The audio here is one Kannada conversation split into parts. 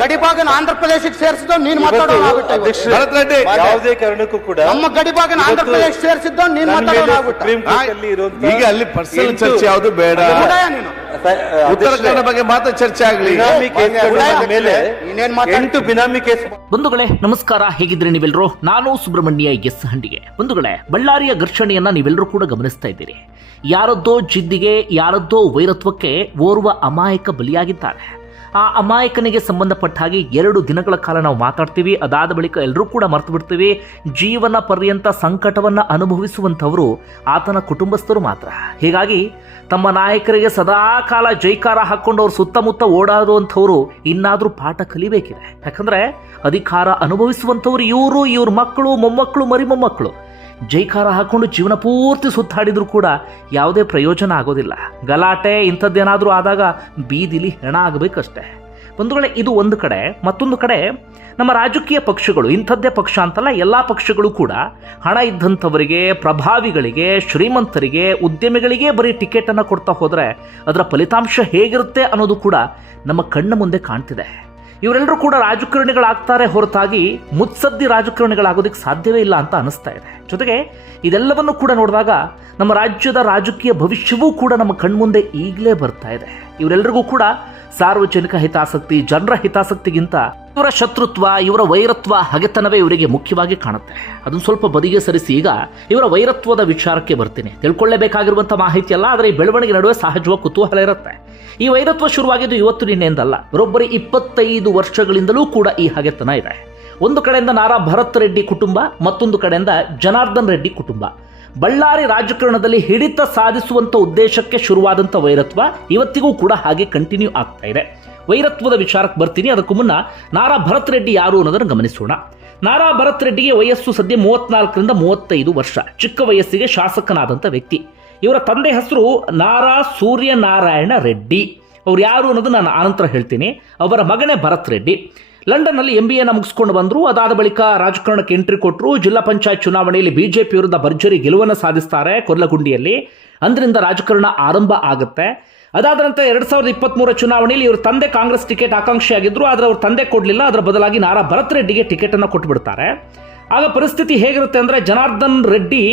ಗಡಿಭಾಗನ ಆಂಧ್ರ ಪ್ರದೇಶಕ್ಕೆ ಸೇರಿಸಿದ ನೀನ್ ಮಾತಾಡೋಣ. ಯಾವುದೇ ಕಾರಣಕ್ಕೂ ಕೂಡ ನಮ್ಮ ಗಡಿಭಾಗನ ಆಂಧ್ರ ಪ್ರದೇಶ ಸೇರಿಸಿದ್ದು ನೀನ್ ಮಾತಾಡೋಣ. ಈಗ ಅಲ್ಲಿ ಪರ್ಸನಲ್ ಚರ್ಚೆ ಯಾವುದು ಬೇಡ, ಉತ್ತರ ಕನ್ನಡ ಬಗ್ಗೆ ಮಾತ್ರ ಚರ್ಚೆ ಆಗಲಿ. ಮೇಲೆ 8 ಬಿನಾಮಿ ಕೇಸ್. ಬಂಧುಗಳೇ ನಮಸ್ಕಾರ, ಹೇಗಿದ್ರೆ ನೀವೆಲ್ಲರೂ? ನಾನು ಸುಬ್ರಹ್ಮಣ್ಯ ಎಸ್ ಹಂಡಿಗೆ. ಬಂಧುಗಳೇ, ಬಳ್ಳಾರಿಯ ಘರ್ಷಣೆಯನ್ನ ನೀವೆಲ್ಲರೂ ಕೂಡ ಗಮನಿಸ್ತಾ ಇದ್ದೀರಿ. ಯಾರದ್ದೋ ಜಿದ್ದಿಗೆ, ಯಾರದ್ದೋ ವೈರತ್ವಕ್ಕೆ ಓರ್ವ ಅಮಾಯಕ ಬಲಿಯಾಗಿದ್ದಾರೆ. ಆ ಅಮಾಯಕನಿಗೆ ಸಂಬಂಧಪಟ್ಟ ಹಾಗೆ 2 ದಿನಗಳ ಕಾಲ ನಾವು ಮಾತಾಡ್ತೀವಿ. ಅದಾದ ಬಳಿಕ ಎಲ್ಲರೂ ಕೂಡ ಮರ್ತು ಬಿಡ್ತೀವಿ. ಜೀವನ ಪರ್ಯಂತ ಸಂಕಟವನ್ನು ಅನುಭವಿಸುವಂಥವರು ಆತನ ಕುಟುಂಬಸ್ಥರು ಮಾತ್ರ. ಹೀಗಾಗಿ ತಮ್ಮ ನಾಯಕರಿಗೆ ಸದಾ ಕಾಲ ಜೈಕಾರ ಹಾಕ್ಕೊಂಡು ಅವ್ರ ಸುತ್ತಮುತ್ತ ಓಡಾಡುವಂಥವ್ರು ಇನ್ನಾದರೂ ಪಾಠ ಕಲಿಬೇಕಿದೆ. ಯಾಕಂದರೆ ಅಧಿಕಾರ ಅನುಭವಿಸುವಂಥವ್ರು ಇವ್ರ ಮಕ್ಕಳು, ಮೊಮ್ಮಕ್ಕಳು, ಮರಿಮೊಮ್ಮಕ್ಕಳು ಜೈಕಾರ ಹಾಕ್ಕೊಂಡು ಜೀವನ ಪೂರ್ತಿ ಸುತ್ತಾಡಿದ್ರು ಕೂಡ ಯಾವುದೇ ಪ್ರಯೋಜನ ಆಗೋದಿಲ್ಲ. ಗಲಾಟೆ ಇಂಥದ್ದೇನಾದರೂ ಆದಾಗ ಬೀದಿಲಿ ಹೆಣ ಆಗಬೇಕಷ್ಟೆ. ಬಂಧುಗಳೇ, ಇದು ಒಂದು ಕಡೆ. ಮತ್ತೊಂದು ಕಡೆ ನಮ್ಮ ರಾಜಕೀಯ ಪಕ್ಷಗಳು, ಇಂಥದ್ದೇ ಪಕ್ಷ ಅಂತಲ್ಲ, ಎಲ್ಲ ಪಕ್ಷಗಳು ಕೂಡ ಹಣ ಇದ್ದಂಥವರಿಗೆ, ಪ್ರಭಾವಿಗಳಿಗೆ, ಶ್ರೀಮಂತರಿಗೆ, ಉದ್ಯಮಿಗಳಿಗೆ ಬರೀ ಟಿಕೆಟನ್ನು ಕೊಡ್ತಾ ಹೋದರೆ ಅದರ ಫಲಿತಾಂಶ ಹೇಗಿರುತ್ತೆ ಅನ್ನೋದು ಕೂಡ ನಮ್ಮ ಕಣ್ಣ ಮುಂದೆ ಕಾಣ್ತಿದೆ. ಇವರೆಲ್ಲರೂ ಕೂಡ ರಾಜಕಾರಣಿಗಳಾಗ್ತಾರೆ ಹೊರತಾಗಿ ಮುತ್ಸದ್ದಿ ರಾಜಕಾರಣಿಗಳಾಗೋದಕ್ಕೆ ಸಾಧ್ಯವೇ ಇಲ್ಲ ಅಂತ ಅನಿಸ್ತಾ ಇದೆ. ಜೊತೆಗೆ ಇದೆಲ್ಲವನ್ನು ಕೂಡ ನೋಡಿದಾಗ ನಮ್ಮ ರಾಜ್ಯದ ರಾಜಕೀಯ ಭವಿಷ್ಯವೂ ಕೂಡ ನಮ್ಮ ಕಣ್ಮುಂದೆ ಈಗಲೇ ಬರ್ತಾ ಇದೆ. ಇವರೆಲ್ಲರಿಗೂ ಕೂಡ ಸಾರ್ವಜನಿಕ ಹಿತಾಸಕ್ತಿ, ಜನರ ಹಿತಾಸಕ್ತಿಗಿಂತ ಇವರ ಶತ್ರುತ್ವ, ಇವರ ವೈರತ್ವ, ಹಗೆತನವೇ ಇವರಿಗೆ ಮುಖ್ಯವಾಗಿ ಕಾಣುತ್ತೆ. ಅದನ್ನು ಸ್ವಲ್ಪ ಬದಿಗೆ ಸರಿಸಿ ಈಗ ಇವರ ವೈರತ್ವದ ವಿಚಾರಕ್ಕೆ ಬರ್ತೀನಿ. ತಿಳ್ಕೊಳ್ಳೇಬೇಕಾಗಿರುವಂಥ ಮಾಹಿತಿ ಅಲ್ಲ, ಆದರೆ ಈ ಬೆಳವಣಿಗೆ ನಡುವೆ ಸಹಜವಾಗಿ ಕುತೂಹಲ ಇರುತ್ತೆ. ಈ ವೈರತ್ವ ಶುರುವಾಗಿದ್ದು ಇವತ್ತು ನಿನ್ನೆಯಿಂದಲ್ಲ, ಬರೋಬ್ಬರಿ 25 ವರ್ಷಗಳಿಂದಲೂ ಕೂಡ ಈ ಹಗೆತನ ಇದೆ. ಒಂದು ಕಡೆಯಿಂದ ನಾರಾ ಭರತ್ ರೆಡ್ಡಿ ಕುಟುಂಬ, ಮತ್ತೊಂದು ಕಡೆಯಿಂದ ಜನಾರ್ದನ್ ರೆಡ್ಡಿ ಕುಟುಂಬ. ಬಳ್ಳಾರಿ ರಾಜಕಾರಣದಲ್ಲಿ ಹಿಡಿತ ಸಾಧಿಸುವಂಥ ಉದ್ದೇಶಕ್ಕೆ ಶುರುವಾದಂಥ ವೈರತ್ವ ಇವತ್ತಿಗೂ ಕೂಡ ಹಾಗೆ ಕಂಟಿನ್ಯೂ ಆಗ್ತಾ ಇದೆ. ವೈರತ್ವದ ವಿಚಾರಕ್ಕೆ ಬರ್ತೀನಿ. ಅದಕ್ಕೂ ಮುನ್ನ ನಾರಾ ಭರತ್ ರೆಡ್ಡಿ ಯಾರು ಅನ್ನೋದನ್ನು ಗಮನಿಸೋಣ. ನಾರಾ ಭರತ್ ರೆಡ್ಡಿಗೆ ವಯಸ್ಸು ಸದ್ಯ 34ರಿಂದ 35 ವರ್ಷ. ಚಿಕ್ಕ ವಯಸ್ಸಿಗೆ ಶಾಸಕನಾದಂಥ ವ್ಯಕ್ತಿ. ಇವರ ತಂದೆ ಹೆಸರು ನಾರಾ ಸೂರ್ಯನಾರಾಯಣ ರೆಡ್ಡಿ. ಅವ್ರು ಯಾರು ಅನ್ನೋದು ನಾನು ಆನಂತರ ಹೇಳ್ತೀನಿ. ಅವರ ಮಗನೇ ಭರತ್ ರೆಡ್ಡಿ. ಲಂಡನ್ನಲ್ಲಿ MBA ಮುಗಿಸ್ಕೊಂಡು ಬಂದರು. ಅದಾದ ಬಳಿಕ ರಾಜಕಾರಣಕ್ಕೆ ಎಂಟ್ರಿ ಕೊಟ್ಟರು. ಜಿಲ್ಲಾ ಪಂಚಾಯತ್ ಚುನಾವಣೆಯಲ್ಲಿ ಬಿಜೆಪಿ ವಿರುದ್ಧ ಭರ್ಜರಿ ಗೆಲುವನ್ನು ಸಾಧಿಸ್ತಾರೆ ಕೊರ್ಲಗುಂಡಿಯಲ್ಲಿ. ಅಂದಿನಿಂದ ರಾಜಕಾರಣ ಆರಂಭ ಆಗುತ್ತೆ. ಅದಾದ ನಂತರ 2023 ಚುನಾವಣೆಯಲ್ಲಿ ಇವ್ರ ತಂದೆ ಕಾಂಗ್ರೆಸ್ ಟಿಕೆಟ್ ಆಕಾಂಕ್ಷಿಯಾಗಿದ್ದರು. ಆದರೆ ಅವ್ರ ತಂದೆ ಕೊಡಲಿಲ್ಲ. ಅದರ ಬದಲಾಗಿ ನಾರಾ ಭರತ್ ರೆಡ್ಡಿಗೆ ಟಿಕೆಟನ್ನು ಕೊಟ್ಟುಬಿಡ್ತಾರೆ. ಆಗ ಪರಿಸ್ಥಿತಿ ಹೇಗಿರುತ್ತೆ ಅಂದರೆ, ಜನಾರ್ದನ್ ರೆಡ್ಡಿ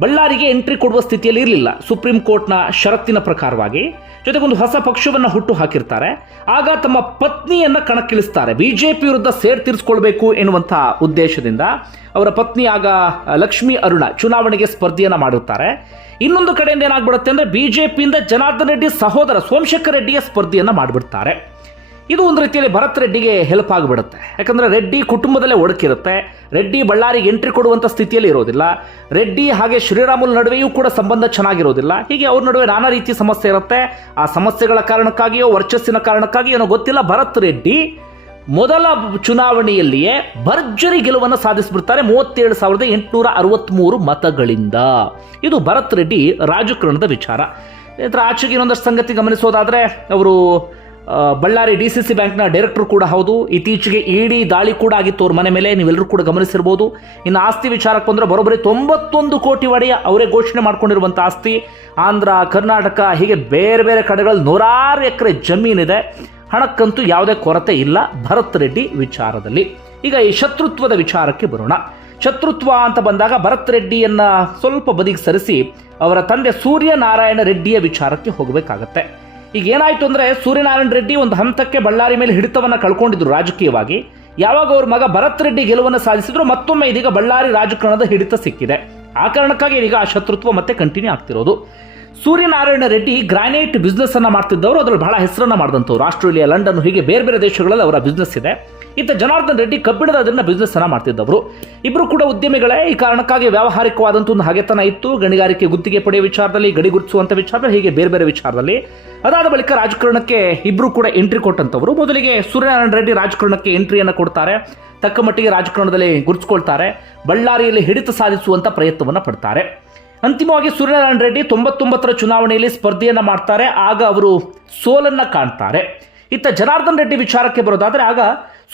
ಬಳ್ಳಾರಿಗೆ ಎಂಟ್ರಿ ಕೊಡುವ ಸ್ಥಿತಿಯಲ್ಲಿ ಇರಲಿಲ್ಲ ಸುಪ್ರೀಂ ಕೋರ್ಟ್ನ ಷರತ್ತಿನ ಪ್ರಕಾರವಾಗಿ. ಜೊತೆಗೊಂದು ಹೊಸ ಪಕ್ಷವನ್ನು ಹುಟ್ಟು ಹಾಕಿರ್ತಾರೆ. ಆಗ ತಮ್ಮ ಪತ್ನಿಯನ್ನು ಕಣಕ್ಕಿಳಿಸ್ತಾರೆ. ಬಿಜೆಪಿ ವಿರುದ್ಧ ಸೇಡ್ ತೀರಿಸಿಕೊಳ್ಬೇಕು ಎನ್ನುವಂಥ ಉದ್ದೇಶದಿಂದ ಅವರ ಪತ್ನಿ ಆಗ ಲಕ್ಷ್ಮೀ ಅರುಣ ಚುನಾವಣೆಗೆ ಸ್ಪರ್ಧೆಯನ್ನು ಮಾಡಿರ್ತಾರೆ. ಇನ್ನೊಂದು ಕಡೆಯಿಂದ ಏನಾಗ್ಬಿಡುತ್ತೆ ಅಂದರೆ, ಬಿಜೆಪಿಯಿಂದ ಜನಾರ್ದನ್ ರೆಡ್ಡಿ ಸಹೋದರ ಸೋಮಶೇಖರ್ ರೆಡ್ಡಿಯ ಸ್ಪರ್ಧೆಯನ್ನು ಮಾಡಿಬಿಡ್ತಾರೆ. ಇದು ಒಂದು ರೀತಿಯಲ್ಲಿ ಭರತ್ ರೆಡ್ಡಿಗೆ ಹೆಲ್ಪ್ ಆಗಿಬಿಡುತ್ತೆ. ಯಾಕಂದರೆ ರೆಡ್ಡಿ ಕುಟುಂಬದಲ್ಲೇ ಒಡಕಿರುತ್ತೆ. ರೆಡ್ಡಿ ಬಳ್ಳಾರಿಗೆ ಎಂಟ್ರಿ ಕೊಡುವಂಥ ಸ್ಥಿತಿಯಲ್ಲಿ ಇರೋದಿಲ್ಲ. ರೆಡ್ಡಿ ಹಾಗೆ ಶ್ರೀರಾಮುಲು ನಡುವೆಯೂ ಕೂಡ ಸಂಬಂಧ ಚೆನ್ನಾಗಿರೋದಿಲ್ಲ. ಹೀಗೆ ಅವ್ರ ನಡುವೆ ನಾನಾ ರೀತಿಯ ಸಮಸ್ಯೆ ಇರುತ್ತೆ. ಆ ಸಮಸ್ಯೆಗಳ ಕಾರಣಕ್ಕಾಗಿಯೋ ವರ್ಚಸ್ಸಿನ ಕಾರಣಕ್ಕಾಗಿಯೋ ಏನೋ ಗೊತ್ತಿಲ್ಲ, ಭರತ್ ರೆಡ್ಡಿ ಮೊದಲ ಚುನಾವಣೆಯಲ್ಲಿಯೇ ಭರ್ಜರಿ ಗೆಲುವನ್ನು ಸಾಧಿಸಿಬಿಡ್ತಾರೆ 37,863 ಮತಗಳಿಂದ. ಇದು ಭರತ್ ರೆಡ್ಡಿ ರಾಜಕಾರಣದ ವಿಚಾರ. ಆಚೆಗೆ ಇನ್ನೊಂದಷ್ಟು ಸಂಗತಿ ಗಮನಿಸೋದಾದರೆ, ಅವರು ಬಳ್ಳಾರಿ DCC ಬ್ಯಾಂಕ್ನ ಡೈರೆಕ್ಟರ್ ಕೂಡ ಹೌದು. ಇತ್ತೀಚೆಗೆ ED ದಾಳಿ ಕೂಡ ಆಗಿತ್ತು ಅವ್ರ ಮನೆ ಮೇಲೆ, ನೀವೆಲ್ಲರೂ ಕೂಡ ಗಮನಿಸಿರ್ಬೋದು. ಇನ್ನು ಆಸ್ತಿ ವಿಚಾರಕ್ಕೆ ಬಂದರೆ ಬರೋಬ್ಬರಿ 91 ಕೋಟಿ ಒಡೆಯ ಅವರೇ ಘೋಷಣೆ ಮಾಡ್ಕೊಂಡಿರುವಂಥ ಆಸ್ತಿ. ಆಂಧ್ರ, ಕರ್ನಾಟಕ ಹೀಗೆ ಬೇರೆ ಬೇರೆ ಕಡೆಗಳಲ್ಲಿ 100 ಎಕರೆ ಜಮೀನಿದೆ. ಹಣಕ್ಕಂತೂ ಯಾವುದೇ ಕೊರತೆ ಇಲ್ಲ ಭರತ್ ರೆಡ್ಡಿ ವಿಚಾರದಲ್ಲಿ. ಈಗ ಈ ಶತ್ರುತ್ವದ ವಿಚಾರಕ್ಕೆ ಬರೋಣ. ಶತ್ರುತ್ವ ಅಂತ ಬಂದಾಗ ಭರತ್ ರೆಡ್ಡಿಯನ್ನ ಸ್ವಲ್ಪ ಬದಿಗೆ ಸರಿಸಿ ಅವರ ತಂದೆ ಸೂರ್ಯನಾರಾಯಣ ರೆಡ್ಡಿಯ ವಿಚಾರಕ್ಕೆ ಹೋಗಬೇಕಾಗತ್ತೆ. ಈಗ ಏನಾಯಿತು ಅಂದರೆ, ಸೂರ್ಯನಾರಾಯಣ ರೆಡ್ಡಿ ಒಂದು ಹಂತಕ್ಕೆ ಬಳ್ಳಾರಿ ಮೇಲೆ ಹಿಡಿತವನ್ನು ಕಳ್ಕೊಂಡಿದ್ರು ರಾಜಕೀಯವಾಗಿ. ಯಾವಾಗ ಅವ್ರ ಮಗ ಭರತ್ ರೆಡ್ಡಿ ಗೆಲುವನ್ನು ಸಾಧಿಸಿದ್ರು, ಮತ್ತೊಮ್ಮೆ ಇದೀಗ ಬಳ್ಳಾರಿ ರಾಜಕಾರಣದ ಹಿಡಿತ ಸಿಕ್ಕಿದೆ. ಆ ಕಾರಣಕ್ಕಾಗಿ ಈಗ ಆ ಶತ್ರುತ್ವ ಮತ್ತೆ ಕಂಟಿನ್ಯೂ ಆಗ್ತಿರೋದು. ಸೂರ್ಯನಾರಾಯಣ ರೆಡ್ಡಿ ಗ್ರಾನೈಟ್ ಬಿಸ್ನೆಸ್ ಅನ್ನ ಮಾಡ್ತಿದ್ದವರು. ಅದರಲ್ಲಿ ಬಹಳ ಹೆಸರನ್ನ ಮಾಡಿದಂಥವ್ರು. ಆಸ್ಟ್ರೇಲಿಯಾ, ಲಂಡನ್ ಹೀಗೆ ಬೇರೆ ಬೇರೆ ದೇಶಗಳಲ್ಲಿ ಅವರ ಬಿಸ್ನೆಸ್ ಇದೆ. ಇತ್ತ ಜನಾರ್ದನ್ ರೆಡ್ಡಿ ಕಬ್ಬಿಣದ ಅದನ್ನ ಬಿಸ್ನೆಸ್ ಅನ್ನ ಮಾಡ್ತಿದ್ದವರು. ಇಬ್ಬರು ಕೂಡ ಉದ್ಯಮಿಗಳೇ. ಈ ಕಾರಣಕ್ಕಾಗಿ ವ್ಯಾವಹಾರಿಕವಾದಂಥ ಒಂದು ಹಗೆತನ ಇತ್ತು. ಗಣಿಗಾರಿಕೆ ಗುತ್ತಿಗೆ ಪಡೆಯುವ ವಿಚಾರದಲ್ಲಿ, ಗಡಿ ಗುರುತಿಸುವಂಥ ವಿಚಾರದಲ್ಲಿ, ಹೀಗೆ ಬೇರೆ ಬೇರೆ ವಿಚಾರದಲ್ಲಿ. ಅದಾದ ಬಳಿಕ ರಾಜಕಾರಣಕ್ಕೆ ಇಬ್ಬರು ಕೂಡ ಎಂಟ್ರಿ ಕೊಟ್ಟಂಥವರು. ಮೊದಲಿಗೆ ಸೂರ್ಯನಾರಾಯಣ ರೆಡ್ಡಿ ರಾಜಕಾರಣಕ್ಕೆ ಎಂಟ್ರಿಯನ್ನು ಕೊಡ್ತಾರೆ. ತಕ್ಕ ಮಟ್ಟಿಗೆ ರಾಜಕಾರಣದಲ್ಲಿ ಗುರುತಿಸ್ಕೊಳ್ತಾರೆ. ಬಳ್ಳಾರಿಯಲ್ಲಿ ಹಿಡಿತ ಸಾಧಿಸುವಂಥ ಪ್ರಯತ್ನವನ್ನು ಪಡ್ತಾರೆ. ಅಂತಿಮವಾಗಿ ಸೂರ್ಯನಾರಾಯಣ ರೆಡ್ಡಿ 99ರ ಚುನಾವಣೆಯಲ್ಲಿ ಸ್ಪರ್ಧೆಯನ್ನು ಮಾಡ್ತಾರೆ. ಆಗ ಅವರು ಸೋಲನ್ನು ಕಾಣ್ತಾರೆ. ಇತ್ತ ಜನಾರ್ದನ್ ರೆಡ್ಡಿ ವಿಚಾರಕ್ಕೆ ಬರೋದಾದರೆ, ಆಗ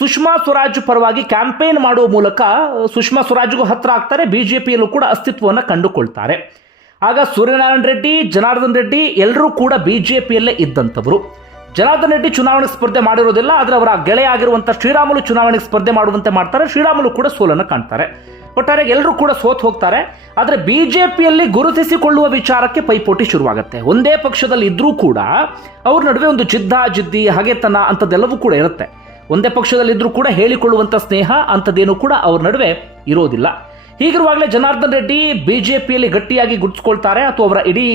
ಸುಷ್ಮಾ ಸ್ವರಾಜ್ ಪರವಾಗಿ ಕ್ಯಾಂಪೇನ್ ಮಾಡುವ ಮೂಲಕ ಸುಷ್ಮಾ ಸ್ವರಾಜ್ಗೂ ಹತ್ರ ಆಗ್ತಾರೆ. ಬಿಜೆಪಿಯಲ್ಲೂ ಕೂಡ ಅಸ್ತಿತ್ವವನ್ನು ಕಂಡುಕೊಳ್ತಾರೆ. ಆಗ ಸೂರ್ಯನಾರಾಯಣ ರೆಡ್ಡಿ, ಜನಾರ್ದನ್ ರೆಡ್ಡಿ ಎಲ್ಲರೂ ಕೂಡ ಬಿಜೆಪಿಯಲ್ಲೇ ಇದ್ದಂಥವರು. ಜನಾರ್ದನ್ ರೆಡ್ಡಿ ಚುನಾವಣೆಗೆ ಸ್ಪರ್ಧೆ ಮಾಡಿರೋದಿಲ್ಲ, ಆದರೆ ಅವರ ಗೆಳೆಯ ಆಗಿರುವಂಥ ಶ್ರೀರಾಮುಲು ಚುನಾವಣೆಗೆ ಸ್ಪರ್ಧೆ ಮಾಡುವಂತೆ ಮಾಡ್ತಾರೆ. ಶ್ರೀರಾಮುಲು ಕೂಡ ಸೋಲನ್ನು ಕಾಣ್ತಾರೆ. ಒಟ್ಟಾರೆ ಎಲ್ಲರೂ ಕೂಡ ಸೋತ್ ಹೋಗ್ತಾರೆ. ಆದರೆ ಬಿಜೆಪಿಯಲ್ಲಿ ಗುರುತಿಸಿಕೊಳ್ಳುವ ವಿಚಾರಕ್ಕೆ ಪೈಪೋಟಿ ಶುರುವಾಗುತ್ತೆ. ಒಂದೇ ಪಕ್ಷದಲ್ಲಿ ಇದ್ರೂ ಕೂಡ ಅವ್ರ ನಡುವೆ ಒಂದು ಜಿದ್ದಿ ಹಗೆತನ ಅಂಥದ್ದೆಲ್ಲವೂ ಕೂಡ ಇರುತ್ತೆ. ಒಂದೇ ಪಕ್ಷದಲ್ಲಿದ್ದರೂ ಕೂಡ ಹೇಳಿಕೊಳ್ಳುವಂಥ ಸ್ನೇಹ ಅಂಥದ್ದೇನು ಕೂಡ ಅವ್ರ ನಡುವೆ ಇರೋದಿಲ್ಲ. ಹೀಗಿರುವಾಗಲೇ ಜನಾರ್ದನ್ ರೆಡ್ಡಿ ಬಿಜೆಪಿಯಲ್ಲಿ ಗಟ್ಟಿಯಾಗಿ ಗುರುತಿಸ್ಕೊಳ್ತಾರೆ, ಅಥವಾ ಅವರ ಇಡೀ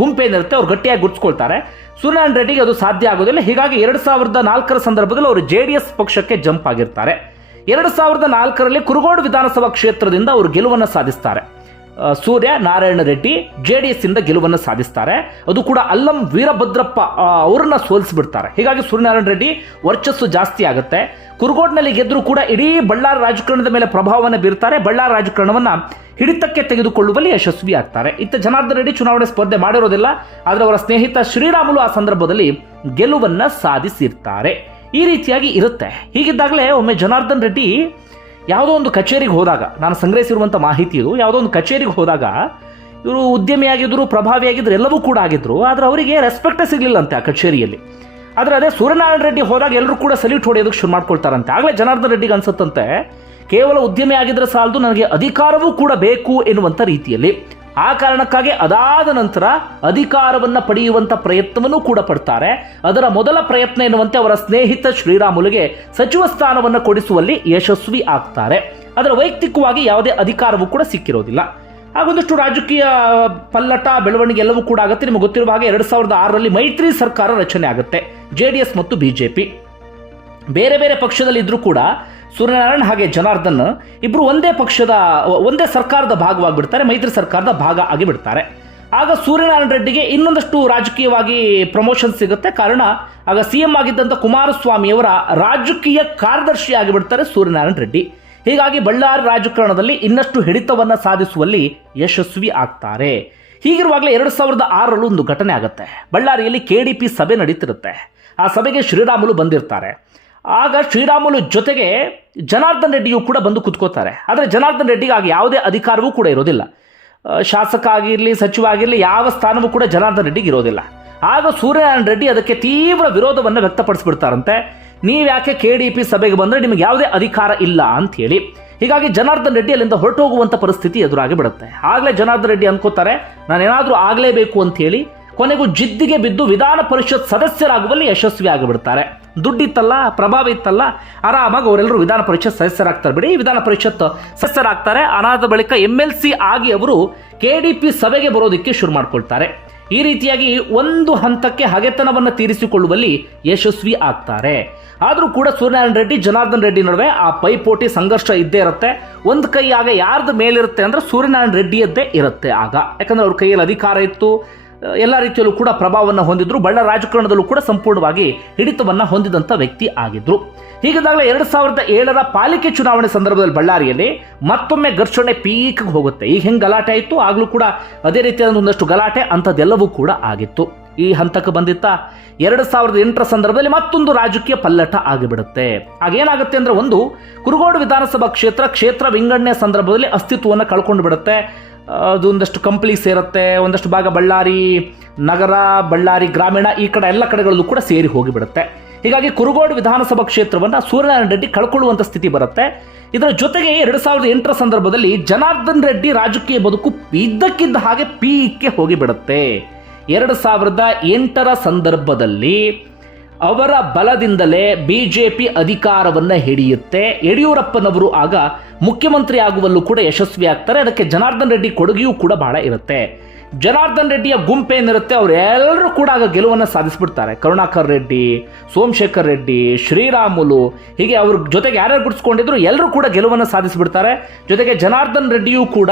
ಗುಂಪೇನಿರುತ್ತೆ ಅವ್ರು ಗಟ್ಟಿಯಾಗಿ ಗುರುತಿಸ್ಕೊಳ್ತಾರೆ. ಸೂರ್ಯನಾರಾಯಣ ರೆಡ್ಡಿಗೆ ಅದು ಸಾಧ್ಯ ಆಗೋದಿಲ್ಲ. ಹೀಗಾಗಿ 2004 ಸಂದರ್ಭದಲ್ಲಿ ಅವರು JDS ಪಕ್ಷಕ್ಕೆ ಜಂಪ್ ಆಗಿರ್ತಾರೆ. 2004ರಲ್ಲಿ ಕುರುಗೋಡು ವಿಧಾನಸಭಾ ಕ್ಷೇತ್ರದಿಂದ ಅವರು ಗೆಲುವನ್ನು ಸಾಧಿಸ್ತಾರೆ. ಸೂರ್ಯ ನಾರಾಯಣ ರೆಡ್ಡಿ JDS ಇಂದ ಗೆಲುವನ್ನು ಸಾಧಿಸ್ತಾರೆ. ಅದು ಕೂಡ ಅಲ್ಲಂ ವೀರಭದ್ರಪ್ಪ ಅವ್ರನ್ನ ಸೋಲಿಸಿಬಿಡ್ತಾರೆ. ಹೀಗಾಗಿ ಸೂರ್ಯನಾರಾಯಣ ರೆಡ್ಡಿ ವರ್ಚಸ್ಸು ಜಾಸ್ತಿ ಆಗುತ್ತೆ. ಕುರುಗೋಡ್ನಲ್ಲಿ ಗೆದ್ದರೂ ಕೂಡ ಇಡೀ ಬಳ್ಳಾರಿ ರಾಜಕಾರಣದ ಮೇಲೆ ಪ್ರಭಾವವನ್ನು ಬೀರ್ತಾರೆ. ಬಳ್ಳಾರಿ ರಾಜಕಾರಣವನ್ನು ಹಿಡಿತಕ್ಕೆ ತೆಗೆದುಕೊಳ್ಳುವಲ್ಲಿ ಯಶಸ್ವಿ ಆಗ್ತಾರೆ. ಇತ್ತ ಜನಾರ್ದನ್ ರೆಡ್ಡಿ ಚುನಾವಣೆ ಸ್ಪರ್ಧೆ ಮಾಡಿರೋದಿಲ್ಲ, ಆದರೆ ಅವರ ಸ್ನೇಹಿತ ಶ್ರೀರಾಮುಲು ಆ ಸಂದರ್ಭದಲ್ಲಿ ಗೆಲುವನ್ನು ಸಾಧಿಸಿರ್ತಾರೆ. ಈ ರೀತಿಯಾಗಿ ಇರುತ್ತೆ. ಹೀಗಿದ್ದಾಗಲೇ ಒಮ್ಮೆ ಜನಾರ್ದನ್ ರೆಡ್ಡಿ ಯಾವುದೋ ಒಂದು ಕಚೇರಿಗೆ ಹೋದಾಗ, ನಾನು ಸಂಗ್ರಹಿಸಿರುವಂಥ ಮಾಹಿತಿ ಇದು, ಯಾವುದೋ ಒಂದು ಕಚೇರಿಗೆ ಹೋದಾಗ ಇವರು ಉದ್ಯಮಿಯಾಗಿದ್ದರು, ಪ್ರಭಾವಿಯಾಗಿದ್ದರು, ಎಲ್ಲವೂ ಕೂಡ ಆಗಿದ್ರು. ಆದರೆ ಅವರಿಗೆ ರೆಸ್ಪೆಕ್ಟೇ ಸಿಗಲಿಲ್ಲಂತೆ ಆ ಕಚೇರಿಯಲ್ಲಿ. ಆದರೆ ಅದೇ ಸೂರ್ಯನಾರಾಯಣ ರೆಡ್ಡಿ ಹೋದಾಗ ಎಲ್ಲರೂ ಕೂಡ ಸಲ್ಯೂಟ್ ಹೊಡೆಯೋದಕ್ಕೆ ಶುರು ಮಾಡ್ಕೊಳ್ತಾರಂತೆ. ಆಗಲೇ ಜನಾರ್ದನ್ ರೆಡ್ಡಿಗೆ ಅನ್ಸುತ್ತಂತೆ, ಕೇವಲ ಉದ್ಯಮಿ ಆಗಿದ್ರೆ ಸಾಲದು, ನನಗೆ ಅಧಿಕಾರವೂ ಕೂಡ ಬೇಕು ಎನ್ನುವಂಥ ರೀತಿಯಲ್ಲಿ. ಆ ಕಾರಣಕ್ಕಾಗಿ ಅದಾದ ನಂತರ ಅಧಿಕಾರವನ್ನು ಪಡೆಯುವಂಥ ಪ್ರಯತ್ನವನ್ನು ಕೂಡ ಪಡ್ತಾರೆ. ಅದರ ಮೊದಲ ಪ್ರಯತ್ನ ಎನ್ನುವಂತೆ ಅವರ ಸ್ನೇಹಿತ ಶ್ರೀರಾಮುಲುಗೆ ಸಚಿವ ಸ್ಥಾನವನ್ನು ಕೊಡಿಸುವಲ್ಲಿ ಯಶಸ್ವಿ ಆಗ್ತಾರೆ. ಅದರ ವೈಯಕ್ತಿಕವಾಗಿ ಯಾವುದೇ ಅಧಿಕಾರವೂ ಕೂಡ ಸಿಕ್ಕಿರೋದಿಲ್ಲ. ಹಾಗೊಂದಷ್ಟು ರಾಜಕೀಯ ಪಲ್ಲಟ ಬೆಳವಣಿಗೆ ಎಲ್ಲವೂ ಕೂಡ ಆಗುತ್ತೆ. ನಿಮಗೆ ಗೊತ್ತಿರುವ ಹಾಗೆ 2006ರಲ್ಲಿ ಮೈತ್ರಿ ಸರ್ಕಾರ ರಚನೆ ಆಗುತ್ತೆ. JDS ಮತ್ತು BJP ಬೇರೆ ಬೇರೆ ಪಕ್ಷದಲ್ಲಿ ಇದ್ರೂ ಕೂಡ ಸೂರ್ಯನಾರಾಯಣ್ ಹಾಗೆ ಜನಾರ್ದನ್ ಇಬ್ರು ಒಂದೇ ಸರ್ಕಾರದ ಭಾಗವಾಗಿಬಿಡ್ತಾರೆ, ಮೈತ್ರಿ ಸರ್ಕಾರದ ಭಾಗ ಆಗಿಬಿಡ್ತಾರೆ. ಆಗ ಸೂರ್ಯನಾರಾಯಣ ರೆಡ್ಡಿಗೆ ಇನ್ನೊಂದಷ್ಟು ರಾಜಕೀಯವಾಗಿ ಪ್ರಮೋಷನ್ ಸಿಗುತ್ತೆ. ಕಾರಣ ಆಗ CM ಆಗಿದ್ದಂಥ ಕುಮಾರಸ್ವಾಮಿಯವರ ರಾಜಕೀಯ ಕಾರ್ಯದರ್ಶಿ ಆಗಿಬಿಡ್ತಾರೆ ಸೂರ್ಯನಾರಾಯಣ ರೆಡ್ಡಿ. ಹೀಗಾಗಿ ಬಳ್ಳಾರಿ ರಾಜಕಾರಣದಲ್ಲಿ ಇನ್ನಷ್ಟು ಹಿಡಿತವನ್ನು ಸಾಧಿಸುವಲ್ಲಿ ಯಶಸ್ವಿ ಆಗ್ತಾರೆ. ಹೀಗಿರುವಾಗಲೇ 2006ರಲ್ಲೂ ಒಂದು ಘಟನೆ ಆಗುತ್ತೆ. ಬಳ್ಳಾರಿಯಲ್ಲಿ KDP ಸಭೆ ನಡೀತಿರುತ್ತೆ. ಆ ಸಭೆಗೆ ಶ್ರೀರಾಮುಲು ಬಂದಿರ್ತಾರೆ. ಆಗ ಶ್ರೀರಾಮುಲು ಜೊತೆಗೆ ಜನಾರ್ದನ್ ರೆಡ್ಡಿಯೂ ಕೂಡ ಬಂದು ಕುತ್ಕೋತಾರೆ. ಆದರೆ ಜನಾರ್ದನ್ ರೆಡ್ಡಿಗೆ ಆಗ ಯಾವುದೇ ಅಧಿಕಾರವೂ ಕೂಡ ಇರೋದಿಲ್ಲ. ಶಾಸಕ ಆಗಿರಲಿ, ಸಚಿವ ಆಗಿರಲಿ, ಯಾವ ಸ್ಥಾನವೂ ಕೂಡ ಜನಾರ್ದನ್ ರೆಡ್ಡಿಗೆ ಇರೋದಿಲ್ಲ. ಆಗ ಸೂರ್ಯನಾರಾಯಣ ರೆಡ್ಡಿ ಅದಕ್ಕೆ ತೀವ್ರ ವಿರೋಧವನ್ನು ವ್ಯಕ್ತಪಡಿಸ್ಬಿಡ್ತಾರಂತೆ. ನೀವ್ಯಾಕೆ KDP ಸಭೆಗೆ ಬಂದರೆ ನಿಮಗೆ ಯಾವುದೇ ಅಧಿಕಾರ ಇಲ್ಲ ಅಂಥೇಳಿ. ಹೀಗಾಗಿ ಜನಾರ್ದನ್ ರೆಡ್ಡಿ ಅಲ್ಲಿಂದ ಹೊರಟೋಗುವಂಥ ಪರಿಸ್ಥಿತಿ ಎದುರಾಗಿ ಬಿಡುತ್ತೆ. ಆಗಲೇ ಜನಾರ್ದನ್ ರೆಡ್ಡಿ ಅನ್ಕೋತಾರೆ, ನಾನೇನಾದರೂ ಆಗಲೇಬೇಕು ಅಂಥೇಳಿ ಕೊನೆಗೂ ಜಿದ್ದಿಗೆ ಬಿದ್ದು ವಿಧಾನ ಪರಿಷತ್ ಸದಸ್ಯರಾಗುವಲ್ಲಿ ಯಶಸ್ವಿ ಆಗಿಬಿಡ್ತಾರೆ. ದುಡ್ಡಿತ್ತಲ್ಲ, ಪ್ರಭಾವ ಇತ್ತಲ್ಲ, ಆರಾಮಾಗಿ ಅವರೆಲ್ಲರೂ ವಿಧಾನ ಪರಿಷತ್ ಸದಸ್ಯರಾಗ್ತಾರೆ. ಬಿಡಿ, ವಿಧಾನ ಪರಿಷತ್ ಸದಸ್ಯರಾಗ್ತಾರೆ. ಅನಾದ ಬಳಿಕ MLC ಆಗಿ ಅವರು KDP ಸಭೆಗೆ ಬರೋದಕ್ಕೆ ಶುರು ಮಾಡ್ಕೊಳ್ತಾರೆ. ಈ ರೀತಿಯಾಗಿ ಒಂದು ಹಂತಕ್ಕೆ ಹಗೆತನವನ್ನು ತೀರಿಸಿಕೊಳ್ಳುವಲ್ಲಿ ಯಶಸ್ವಿ ಆಗ್ತಾರೆ. ಆದರೂ ಕೂಡ ಸೂರ್ಯನಾರಾಯಣ ರೆಡ್ಡಿ ಜನಾರ್ದನ್ ರೆಡ್ಡಿ ನಡುವೆ ಆ ಪೈಪೋಟಿ ಸಂಘರ್ಷ ಇದ್ದೇ ಇರುತ್ತೆ. ಒಂದು ಕೈ ಆಗ ಯಾರ್ದು ಮೇಲಿರುತ್ತೆ ಅಂದರೆ ಸೂರ್ಯನಾರಾಯಣ ರೆಡ್ಡಿಯದ್ದೇ ಇರುತ್ತೆ ಆಗ. ಯಾಕಂದರೆ ಅವ್ರ ಕೈಯಲ್ಲಿ ಅಧಿಕಾರ ಇತ್ತು, ಎಲ್ಲ ರೀತಿಯಲ್ಲೂ ಕೂಡ ಪ್ರಭಾವವನ್ನು ಹೊಂದಿದ್ರು, ಬಳ್ಳಾರಿ ರಾಜಕಾರಣದಲ್ಲೂ ಕೂಡ ಸಂಪೂರ್ಣವಾಗಿ ಹಿಡಿತವನ್ನು ಹೊಂದಿದಂಥ ವ್ಯಕ್ತಿ ಆಗಿದ್ರು. ಹೀಗಿದ್ದಾಗಲೇ 2007ರ ಪಾಲಿಕೆ ಚುನಾವಣೆ ಸಂದರ್ಭದಲ್ಲಿ ಬಳ್ಳಾರಿಯಲ್ಲಿ ಮತ್ತೊಮ್ಮೆ ಘರ್ಷಣೆ ಪೀಕ್ಗೆ ಹೋಗುತ್ತೆ. ಈಗ ಹೆಂಗೆ ಗಲಾಟೆ ಆಯಿತು, ಆಗಲೂ ಕೂಡ ಅದೇ ರೀತಿಯಾದ ಒಂದಷ್ಟು ಗಲಾಟೆ ಅಂಥದ್ದೆಲ್ಲವೂ ಕೂಡ ಆಗಿತ್ತು. ಈ ಹಂತಕ್ಕೆ ಬಂದಿತ್ತ 2008ರ ಸಂದರ್ಭದಲ್ಲಿ ಮತ್ತೊಂದು ರಾಜಕೀಯ ಪಲ್ಲಟ ಆಗಿಬಿಡುತ್ತೆ. ಆಗೇನಾಗುತ್ತೆ ಅಂದರೆ, ಒಂದು ಕುರುಗೋಡು ವಿಧಾನಸಭಾ ಕ್ಷೇತ್ರ ವಿಂಗಡಣೆ ಸಂದರ್ಭದಲ್ಲಿ ಅಸ್ತಿತ್ವವನ್ನು ಕಳ್ಕೊಂಡು ಬಿಡುತ್ತೆ. ಅದು ಒಂದಷ್ಟು ಕಂಪ್ಲಿ ಸೇರುತ್ತೆ, ಒಂದಷ್ಟು ಭಾಗ ಬಳ್ಳಾರಿ ನಗರ, ಬಳ್ಳಾರಿ ಗ್ರಾಮೀಣ, ಈ ಕಡೆ ಎಲ್ಲ ಕಡೆಗಳಲ್ಲೂ ಕೂಡ ಸೇರಿ ಹೋಗಿಬಿಡುತ್ತೆ. ಹೀಗಾಗಿ ಕುರುಗೋಡು ವಿಧಾನಸಭಾ ಕ್ಷೇತ್ರವನ್ನು ಸೂರ್ಯನಾರಾಯಣ ರೆಡ್ಡಿ ಕಳ್ಕೊಳ್ಳುವಂಥ ಸ್ಥಿತಿ ಬರುತ್ತೆ. ಇದರ ಜೊತೆಗೆ 2008ರ ಸಂದರ್ಭದಲ್ಲಿ ಜನಾರ್ದನ್ ರೆಡ್ಡಿ ರಾಜಕೀಯ ಬದುಕು ಇದ್ದಕ್ಕಿದ್ದ ಹಾಗೆ ಪೀಕ್ಗೆ ಹೋಗಿಬಿಡುತ್ತೆ. 2008ರ ಸಂದರ್ಭದಲ್ಲಿ ಅವರ ಬಲದಿಂದಲೇ BJP ಅಧಿಕಾರವನ್ನು ಹಿಡಿಯುತ್ತೆ. ಯಡಿಯೂರಪ್ಪನವರು ಆಗ ಮುಖ್ಯಮಂತ್ರಿ ಆಗುವಲ್ಲೂ ಕೂಡ ಯಶಸ್ವಿ ಆಗ್ತಾರೆ. ಅದಕ್ಕೆ ಜನಾರ್ದನ್ ರೆಡ್ಡಿ ಕೊಡುಗೆಯೂ ಕೂಡ ಬಹಳ ಇರುತ್ತೆ. ಜನಾರ್ದನ್ ರೆಡ್ಡಿಯ ಗುಂಪೇನಿರುತ್ತೆ, ಅವರೆಲ್ಲರೂ ಕೂಡ ಆಗ ಗೆಲುವನ್ನು ಸಾಧಿಸ್ಬಿಡ್ತಾರೆ. ಕರುಣಾಕರ್ ರೆಡ್ಡಿ, ಸೋಮಶೇಖರ್ ರೆಡ್ಡಿ, ಶ್ರೀರಾಮುಲು, ಹೀಗೆ ಅವ್ರ ಜೊತೆಗೆ ಯಾರ್ಯಾರು ಗುಡಿಸ್ಕೊಂಡಿದ್ರು ಎಲ್ಲರೂ ಕೂಡ ಗೆಲುವನ್ನು ಸಾಧಿಸಿಬಿಡ್ತಾರೆ. ಜೊತೆಗೆ ಜನಾರ್ದನ್ ರೆಡ್ಡಿಯೂ ಕೂಡ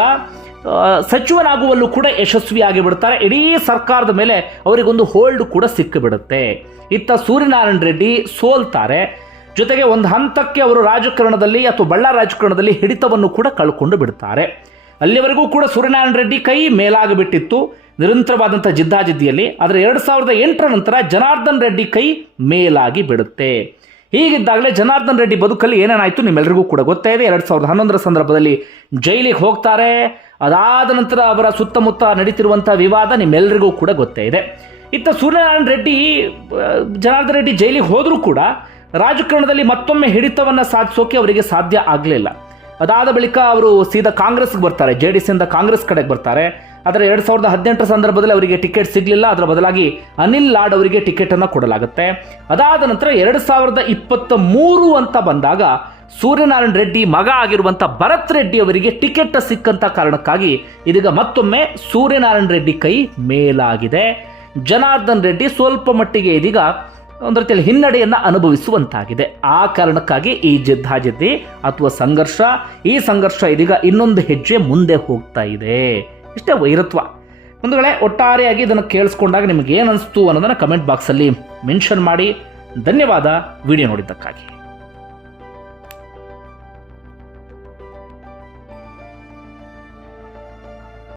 ಸಚಿವನಾಗುವಲ್ಲೂ ಕೂಡ ಯಶಸ್ವಿ ಆಗಿಬಿಡ್ತಾರೆ. ಇಡೀ ಸರ್ಕಾರದ ಮೇಲೆ ಅವರಿಗೊಂದು ಹೋಲ್ಡ್ ಕೂಡ ಸಿಕ್ಕಿಬಿಡುತ್ತೆ. ಇತ್ತ ಸೂರ್ಯನಾರಾಯಣ ರೆಡ್ಡಿ ಸೋಲ್ತಾರೆ. ಜೊತೆಗೆ ಒಂದು ಹಂತಕ್ಕೆ ಅವರು ರಾಜಕಾರಣದಲ್ಲಿ ಅಥವಾ ಬಳ್ಳಾರಿ ರಾಜಕಾರಣದಲ್ಲಿ ಹಿಡಿತವನ್ನು ಕೂಡ ಕಳ್ಕೊಂಡು ಬಿಡ್ತಾರೆ. ಅಲ್ಲಿವರೆಗೂ ಕೂಡ ಸೂರ್ಯನಾರಾಯಣ ರೆಡ್ಡಿ ಕೈ ಮೇಲಾಗಿಬಿಟ್ಟಿತ್ತು ನಿರಂತರವಾದಂಥ ಜಿದ್ದಾಜಿದ್ದಿಯಲ್ಲಿ. ಆದರೆ 2008ರ ನಂತರ ಜನಾರ್ದನ್ ರೆಡ್ಡಿ ಕೈ ಮೇಲಾಗಿ ಬಿಡುತ್ತೆ. ಹೀಗಿದ್ದಾಗಲೇ ಜನಾರ್ದನ್ ರೆಡ್ಡಿ ಬದುಕಲ್ಲಿ ಏನೇನಾಯಿತು ನಿಮ್ಮೆಲ್ಲರಿಗೂ ಕೂಡ ಗೊತ್ತೇ ಇದೆ. 2011ರ ಸಂದರ್ಭದಲ್ಲಿ ಜೈಲಿಗೆ ಹೋಗ್ತಾರೆ. ಅದಾದ ನಂತರ ಅವರ ಸುತ್ತಮುತ್ತ ನಡೀತಿರುವಂಥ ವಿವಾದ ನಿಮ್ಮೆಲ್ಲರಿಗೂ ಕೂಡ ಗೊತ್ತೇ ಇದೆ. ಇತ್ತ ಸೂರ್ಯನಾರಾಯಣ ರೆಡ್ಡಿ ಜನಾರ್ದನ್ ರೆಡ್ಡಿ ಜೈಲಿಗೆ ಹೋದರೂ ಕೂಡ ರಾಜಕಾರಣದಲ್ಲಿ ಮತ್ತೊಮ್ಮೆ ಹಿಡಿತವನ್ನು ಸಾಧಿಸೋಕೆ ಅವರಿಗೆ ಸಾಧ್ಯ ಆಗಲಿಲ್ಲ. ಅದಾದ ಬಳಿಕ ಅವರು ಸೀದಾ ಕಾಂಗ್ರೆಸ್ಗೆ ಬರ್ತಾರೆ, JDS ಇಂದ ಕಾಂಗ್ರೆಸ್ ಕಡೆಗೆ ಬರ್ತಾರೆ. ಆದರೆ 2018 ಸಂದರ್ಭದಲ್ಲಿ ಅವರಿಗೆ ಟಿಕೆಟ್ ಸಿಗಲಿಲ್ಲ. ಅದರ ಬದಲಾಗಿ ಅನಿಲ್ ಲಾಡ್ ಅವರಿಗೆ ಟಿಕೆಟನ್ನು ಕೊಡಲಾಗುತ್ತೆ. ಅದಾದ ನಂತರ 2023 ಅಂತ ಬಂದಾಗ ಸೂರ್ಯನಾರಾಯಣ ರೆಡ್ಡಿ ಮಗ ಆಗಿರುವಂಥ ಭರತ್ ರೆಡ್ಡಿ ಅವರಿಗೆ ಟಿಕೆಟ್ ಸಿಕ್ಕಂಥ ಕಾರಣಕ್ಕಾಗಿ ಇದೀಗ ಮತ್ತೊಮ್ಮೆ ಸೂರ್ಯನಾರಾಯಣ ರೆಡ್ಡಿ ಕೈ ಮೇಲಾಗಿದೆ. ಜನಾರ್ದನ್ ರೆಡ್ಡಿ ಸ್ವಲ್ಪ ಮಟ್ಟಿಗೆ ಇದೀಗ ಒಂದು ರೀತಿಯಲ್ಲಿ ಹಿನ್ನಡೆಯನ್ನು ಅನುಭವಿಸುವಂತಾಗಿದೆ. ಆ ಕಾರಣಕ್ಕಾಗಿ ಈ ಜಿದ್ದಾಜಿದ್ದಿ ಅಥವಾ ಈ ಸಂಘರ್ಷ ಇದೀಗ ಇನ್ನೊಂದು ಹೆಜ್ಜೆ ಮುಂದೆ ಹೋಗ್ತಾ ಇದೆ. ಇಷ್ಟೇ ವೈರತ್ವ. ಬಂಧುಗಳೇ, ಒಟ್ಟಾರೆಯಾಗಿ ಇದನ್ನು ಕೇಳಿಸ್ಕೊಂಡಾಗ ನಿಮಗೆ ಏನು ಅನಿಸ್ತು ಅನ್ನೋದನ್ನು ಕಮೆಂಟ್ ಬಾಕ್ಸಲ್ಲಿ ಮೆನ್ಷನ್ ಮಾಡಿ. ಧನ್ಯವಾದ ವಿಡಿಯೋ ನೋಡಿದ್ದಕ್ಕಾಗಿ.